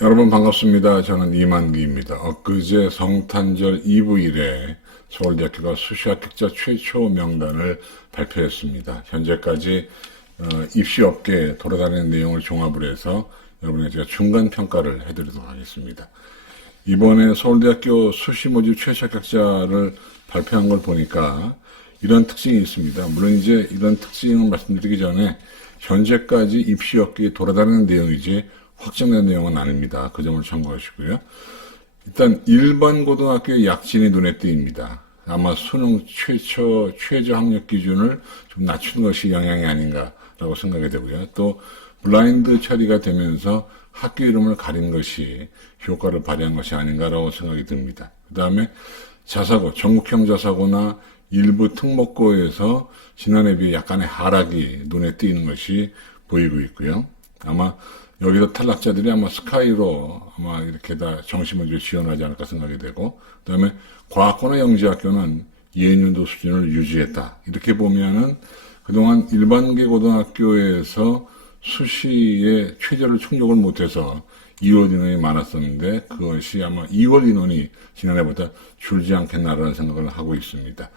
여러분 반갑습니다. 저는 이만기입니다. 엊그제 성탄절 이브 일에 서울대학교가 수시 합격자 최초 명단을 발표했습니다. 현재까지 입시 업계에 돌아다니는 내용을 종합을 해서 여러분에게 제가 중간 평가를 해드리도록 하겠습니다. 이번에 서울대학교 수시 모집 최초 합격자를 발표한 걸 보니까 이런 특징이 있습니다. 물론 이제 이런 특징을 말씀드리기 전에 현재까지 입시 업계에 돌아다니는 내용이지 확정된 내용은 아닙니다. 그 점을 참고하시고요. 일단 일반 고등학교의 약진이 눈에 띄입니다. 아마 수능 최저 학력 기준을 좀 낮춘 것이 영향이 아닌가라고 생각이 되고요. 또 블라인드 처리가 되면서 학교 이름을 가린 것이 효과를 발휘한 것이 아닌가라고 생각이 듭니다. 그 다음에 자사고, 전국형 자사고나 일부 특목고에서 지난해 비해 약간의 하락이 눈에 띄는 것이 보이고 있고요. 아마 여기서 탈락자들이 아마 스카이로 아마 이렇게 다 정시모집에 지원하지 않을까 생각이 되고, 그 다음에 과학고나 영재학교는 예년도 수준을 유지했다. 이렇게 보면은 그동안 일반계 고등학교에서 수시에 최저를 충족을 못해서 2월 인원이 많았었는데 그것이 아마 2월 인원이 지난해보다 줄지 않겠나라는 생각을 하고 있습니다.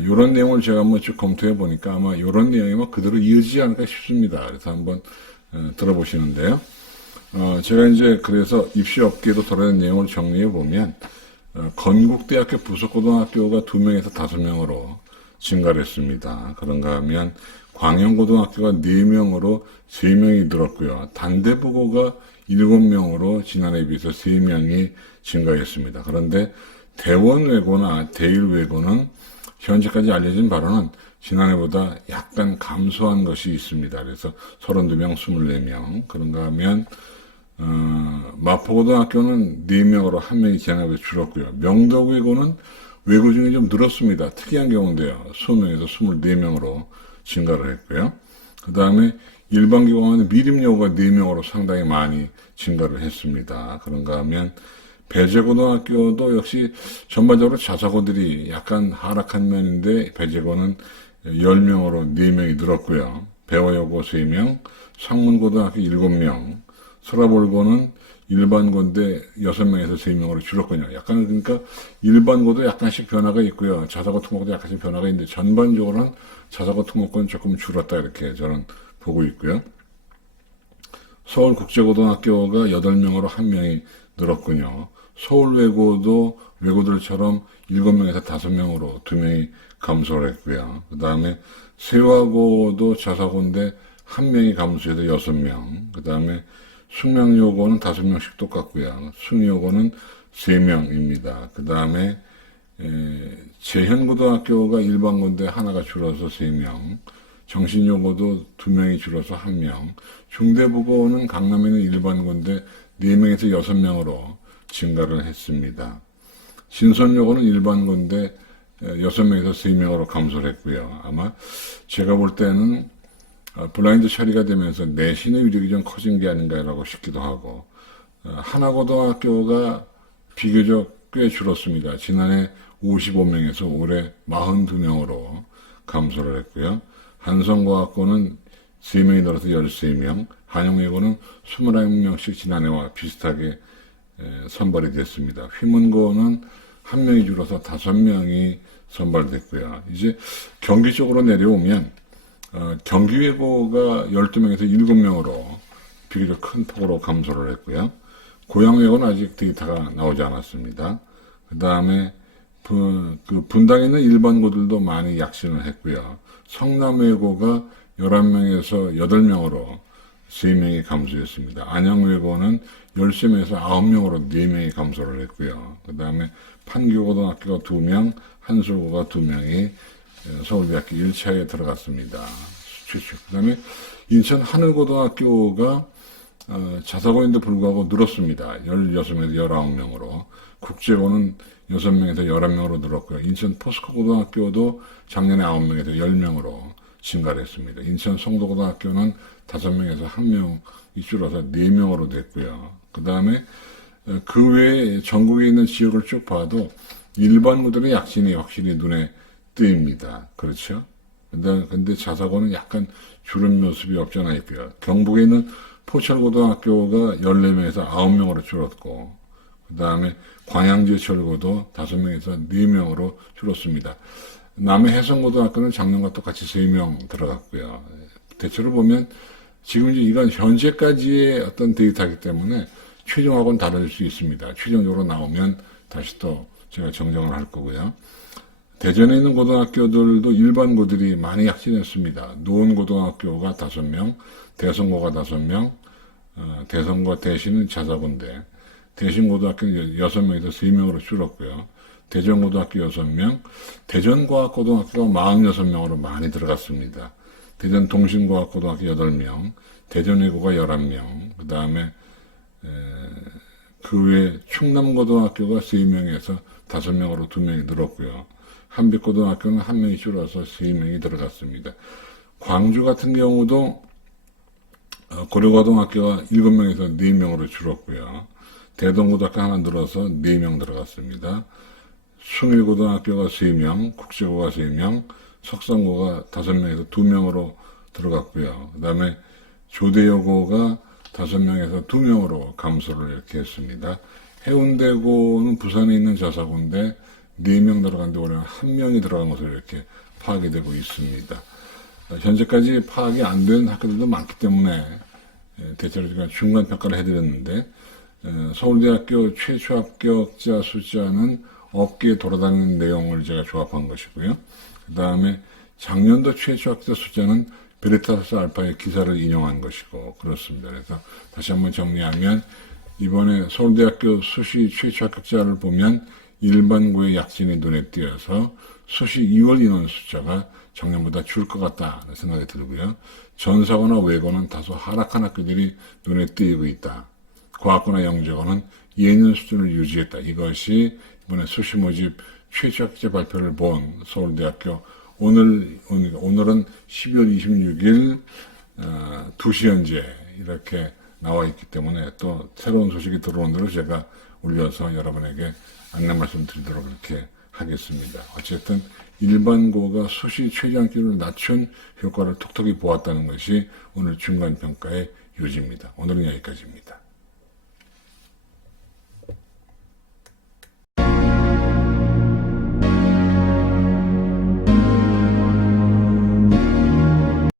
이런 내용을 제가 한번 쭉 검토해 보니까 아마 이런 내용이 막 그대로 이어지지 않을까 싶습니다. 그래서 한번 들어보시는데요. 제가 이제 그래서 입시업계로 돌아다니는 내용을 정리해 보면, 건국대학교 부속고등학교가 2명에서 5명으로 증가를 했습니다. 그런가 하면 광양고등학교가 4명으로 3명이 늘었고요. 단대부고가 7명으로 지난해에 비해서 3명이 증가했습니다. 그런데 대원외고나 대일외고는 현재까지 알려진 바로는 지난해보다 약간 감소한 것이 있습니다. 그래서 32명, 24명. 그런가 하면 마포고등학교는 4명으로 1명이 지난해보다 줄었고요. 명덕외고는 외고 중에 좀 늘었습니다. 특이한 경우인데요. 20명에서 24명으로 증가를 했고요. 그 다음에 일반기관은 미림여고가 4명으로 상당히 많이 증가를 했습니다. 그런가 하면 배재고등학교도 역시 전반적으로 자사고들이 약간 하락한 면인데 배재고는 10명으로 4명이 늘었고요. 배화여고 3명, 상문고등학교 7명, 서라볼고는 일반고인데 6명에서 3명으로 줄었군요. 약간 그러니까 일반고도 약간씩 변화가 있고요. 자사고 특목고도 약간씩 변화가 있는데 전반적으로는 자사고 특목고는 조금 줄었다 이렇게 저는 보고 있고요. 서울국제고등학교가 8명으로 1명이 늘었군요. 서울외고도 외고들처럼 7명에서 5명으로 2명이 감소를 했고요. 그 다음에 세화고도 자사고인데 1명이 감소해서 6명. 그 다음에 숙명여고는 5명씩 똑같고요. 숭여고는 3명입니다. 그 다음에 재현고등학교가 일반고인데 하나가 줄어서 3명. 정신여고도 2명이 줄어서 1명. 중대부고는 강남에는 일반고인데 4명에서 6명으로 증가를 했습니다. 신선여고는 일반고인데 6명에서 3명으로 감소를 했고요. 아마 제가 볼 때는 블라인드 처리가 되면서 내신의 위력이 좀 커진 게 아닌가라고 싶기도 하고, 하나고등학교가 비교적 꽤 줄었습니다. 지난해 55명에서 올해 42명으로 감소를 했고요. 한성과학고는 3명이 늘어서 13명, 한영외고는 21명씩 지난해와 비슷하게 선발이 됐습니다. 휘문고는 1명이 줄어서 5명이 선발됐고요. 이제 경기 쪽으로 내려오면 경기외고가 12명에서 7명으로 비교적 큰 폭으로 감소를 했고요. 고양외고는 아직 데이터가 나오지 않았습니다. 그 다음에 그 분당에 있는 일반고들도 많이 약진을 했고요. 성남외고가 11명에서 8명으로 3명이 감소했습니다. 안양외고는 13명에서 9명으로 4명이 감소를 했고요. 그 다음에 판교고등학교가 2명, 한술고가 2명이 서울대학교 1차에 들어갔습니다. 최초. 그 다음에 인천 하늘고등학교가 자사고인데 불구하고 늘었습니다. 16명에서 19명으로. 국제고는 6명에서 11명으로 늘었고요. 인천 포스코고등학교도 작년에 9명에서 10명으로 증가를 했습니다. 인천 송도고등학교는 5명에서 1명이 줄어서 4명으로 됐고요. 그 다음에 그 외에 전국에 있는 지역을 쭉 봐도 일반고들의 약진이 확실히 눈에 띄입니다. 그렇죠? 근데 자사고는 약간 줄은 모습이 없지 않아 있고요. 경북에 있는 포철고등학교가 14명에서 9명으로 줄었고, 그 다음에 광양제철고도 5명에서 4명으로 줄었습니다. 남해 해성고등학교는 작년과 똑같이 3명 들어갔고요. 대체로 보면 지금 이건 현재까지의 어떤 데이터이기 때문에 최종하고는 다를 수 있습니다. 최종적으로 나오면 다시 또 제가 정정을 할 거고요. 대전에 있는 고등학교들도 일반고들이 많이 약진했습니다. 노원고등학교가 5명, 대성고가 5명, 대성고 대신은 자사고인데 대신고등학교는 6명에서 3명으로 줄었고요. 대전고등학교 6명, 대전과학고등학교가 46명으로 많이 들어갔습니다. 대전동신과학고등학교 8명, 대전외고가 11명, 그 다음에 그 외에 충남고등학교가 3명에서 5명으로 2명이 늘었고요. 한빛고등학교는 1명이 줄어서 3명이 들어갔습니다. 광주 같은 경우도 고려고등학교가 7명에서 4명으로 줄었고요. 대동고등학교 하나 늘어서 4명 들어갔습니다. 숭일고등학교가 3명, 국제고가 3명, 석성고가 5명에서 2명으로 들어갔고요. 그 다음에 조대여고가 5명에서 2명으로 감소를 이렇게 했습니다. 해운대고는 부산에 있는 자사고인데 4명 들어갔는데 올해는 1명이 들어간 것으로 이렇게 파악이 되고 있습니다. 현재까지 파악이 안 된 학교들도 많기 때문에 대체로 제가 중간평가를 해드렸는데 서울대학교 최초 합격자 숫자는 업계에 돌아다니는 내용을 제가 조합한 것이고요. 그 다음에 작년도 최초 합격자 숫자는 베리타스 알파의 기사를 인용한 것이고 그렇습니다. 그래서 다시 한번 정리하면 이번에 서울대학교 수시 최초 합격자를 보면 일반고의 약진이 눈에 띄어서 수시 2월 인원 숫자가 작년보다 줄 것 같다는 생각이 들고요. 전사고나 외고는 다소 하락한 학교들이 눈에 띄고 있다. 과학고나 영재고는 예년 수준을 유지했다. 이것이 이번에 수시 모집 최초 합격자 발표를 본 서울대학교 오늘은 12월 26일 2시 현재 이렇게 나와 있기 때문에 또 새로운 소식이 들어온 대로 제가 올려서 여러분에게 안내 말씀 드리도록 이렇게 하겠습니다. 어쨌든 일반고가 수시 최저학기를 낮춘 효과를 톡톡히 보았다는 것이 오늘 중간평가의 요지입니다. 오늘은 여기까지입니다.